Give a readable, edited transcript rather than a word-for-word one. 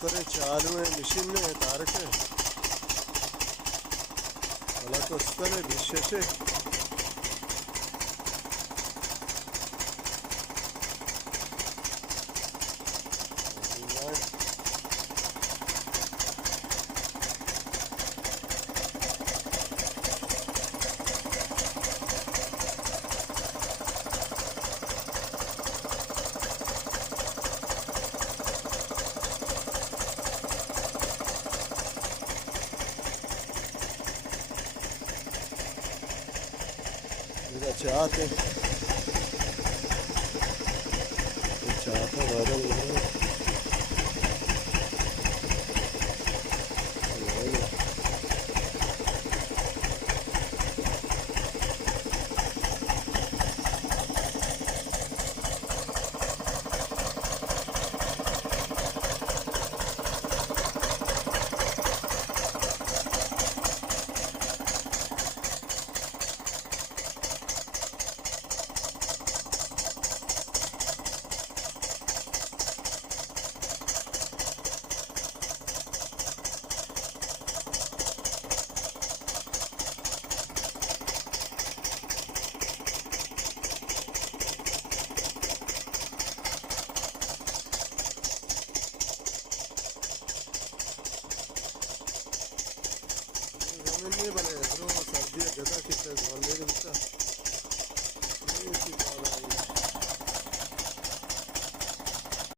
करे चालू है मशीन में तारक है वाला तो करे विशेष है चाहते चाहता वायरल हो रहा है नहीं बने सर्दी जगह कितने